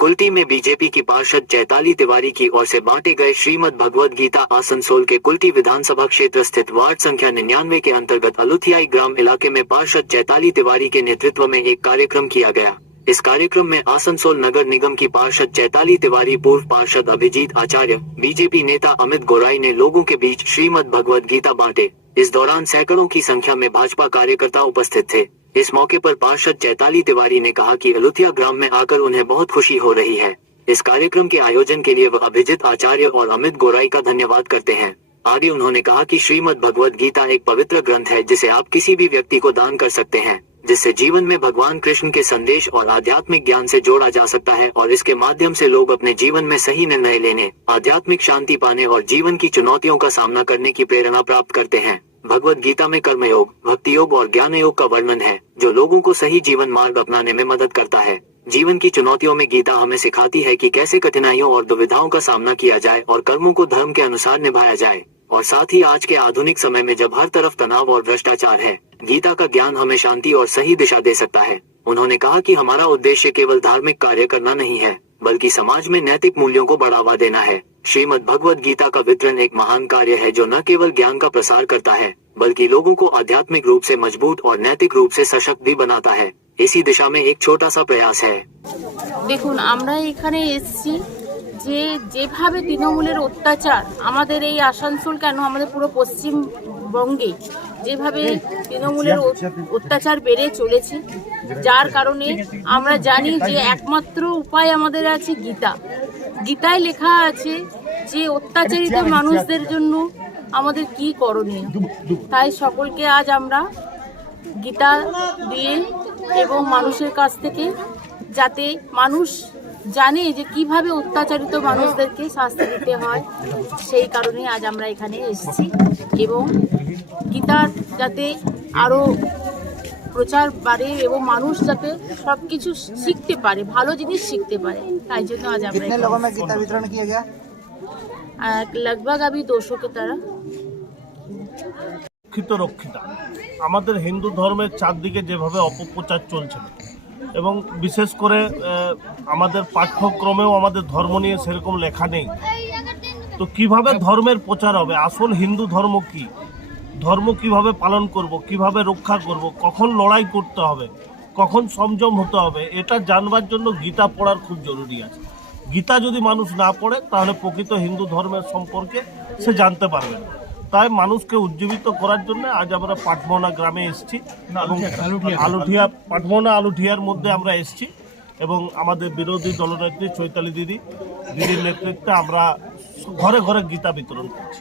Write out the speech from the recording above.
कुल्टी में बीजेपी की पार्षद चैताली तिवारी की ओर से बांटे गए श्रीमद् भगवद गीता आसनसोल के कुल्टी विधानसभा क्षेत्र स्थित वार्ड संख्या 99 के अंतर्गत अलुथियाई ग्राम इलाके में पार्षद चैताली तिवारी के नेतृत्व में एक कार्यक्रम किया गया। इस कार्यक्रम में आसनसोल नगर निगम की पार्षद चैताली तिवारी, पूर्व पार्षद अभिजीत आचार्य, बीजेपी नेता अमित गोराई ने लोगों के बीच श्रीमद् भगवद गीता बांटे। इस दौरान सैकड़ों की संख्या में भाजपा कार्यकर्ता उपस्थित थे। इस मौके पर पार्षद चैताली तिवारी ने कहा कि अलुथिया ग्राम में आकर उन्हें बहुत खुशी हो रही है। इस कार्यक्रम के आयोजन के लिए वह अभिजीत आचार्य और अमित गोराई का धन्यवाद करते हैं। आगे उन्होंने कहा कि श्रीमद् भगवद गीता एक पवित्र ग्रंथ है जिसे आप किसी भी व्यक्ति को दान कर सकते हैं, जिससे जीवन में भगवान कृष्ण के संदेश और आध्यात्मिक ज्ञान से जोड़ा जा सकता है और इसके माध्यम से लोग अपने जीवन में सही निर्णय लेने, आध्यात्मिक शांति पाने और जीवन की चुनौतियों का सामना करने की प्रेरणा प्राप्त करते हैं। भगवद गीता में कर्मयोग, भक्ति योग और ज्ञान योग का वर्णन है, जो लोगों को सही जीवन मार्ग अपनाने में मदद करता है। जीवन की चुनौतियों में गीता हमें सिखाती है कि कैसे कठिनाइयों और दुविधाओं का सामना किया जाए और कर्मों को धर्म के अनुसार निभाया जाए। और साथ ही आज के आधुनिक समय में जब हर तरफ तनाव और भ्रष्टाचार है, गीता का ज्ञान हमें शांति और सही दिशा दे सकता है। उन्होंने कहा कि हमारा उद्देश्य केवल धार्मिक कार्य करना नहीं है, बल्कि समाज में नैतिक मूल्यों को बढ़ावा देना है। श्रीमद् भगवद गीता का वितरण एक महान कार्य है जो न केवल ज्ञान का प्रसार करता है, बल्कि लोगों को आध्यात्मिक रूप से मजबूत और नैतिक रूप से सशक्त भी बनाता है। इसी दिशा में एक छोटा सा प्रयास है। দেখুন, আমরা এখানে এসেছি যে যেভাবে তৃণমূলের অত্যাচার আমাদের এই আসানসোল কেন আমাদের পুরো পশ্চিমবঙ্গে যেভাবে তৃণমূলের অত্যাচার বেড়ে চলেছে, যার কারণে আমরা জানি যে একমাত্র উপায় আমাদের আছে গীতা। গীতায় লেখা আছে যে অত্যাচারিত মানুষদের জন্য আমাদের কি করণীয়। তাই সকলকে আজ আমরা গীতা দিয়ে এবং মানুষের কাছ থেকে যাতে মানুষ জানে যে কিভাবে অত্যাচারিত মানুষদেরকে শাস্তি দিতে হয়, সেই কারণে আজ আমরা এখানে এসেছি। এবং গীতার যাতে আরও প্রচার বাড়ে এবং মানুষ যাতে সব কিছু শিখতে পারে, ভালো জিনিস শিখতে পারে, তাই জন্য আজ আমরা गीता वितरण किया गया लगभग अभी 200 के तरह। রক্ষিত রক্ষিতা আমাদের হিন্দু ধর্মের চারদিকে যেভাবে অপপ্রচার চলছিল এবং বিশেষ করে আমাদের পাঠ্যক্রমেও আমাদের ধর্ম নিয়ে সেরকম লেখা নেই, তো কিভাবে ধর্মের প্রচার হবে, আসল হিন্দু ধর্ম কি, ধর্ম কিভাবে পালন করব, কিভাবে রক্ষা করব, কখন লড়াই করতে হবে, কখন সংযম হতে হবে, এটা জানবার জন্য গীতা পড়ার খুব জরুরি আছে। গীতা যদি মানুষ না পড়ে তাহলে প্রকৃত হিন্দু ধর্মের সম্পর্কে সে জানতে পারবে না। তাই মানুষকে উজ্জীবিত করার জন্য আজ আমরা পাটমোহনা গ্রামে এসেছি এবং পাটমোহনা আলুঠিয়ার মধ্যে আমরা এসেছি এবং আমাদের বিরোধী দলনেত্রী চৈতালি দিদির নেতৃত্বে আমরা ঘরে ঘরে গীতা বিতরণ করছি।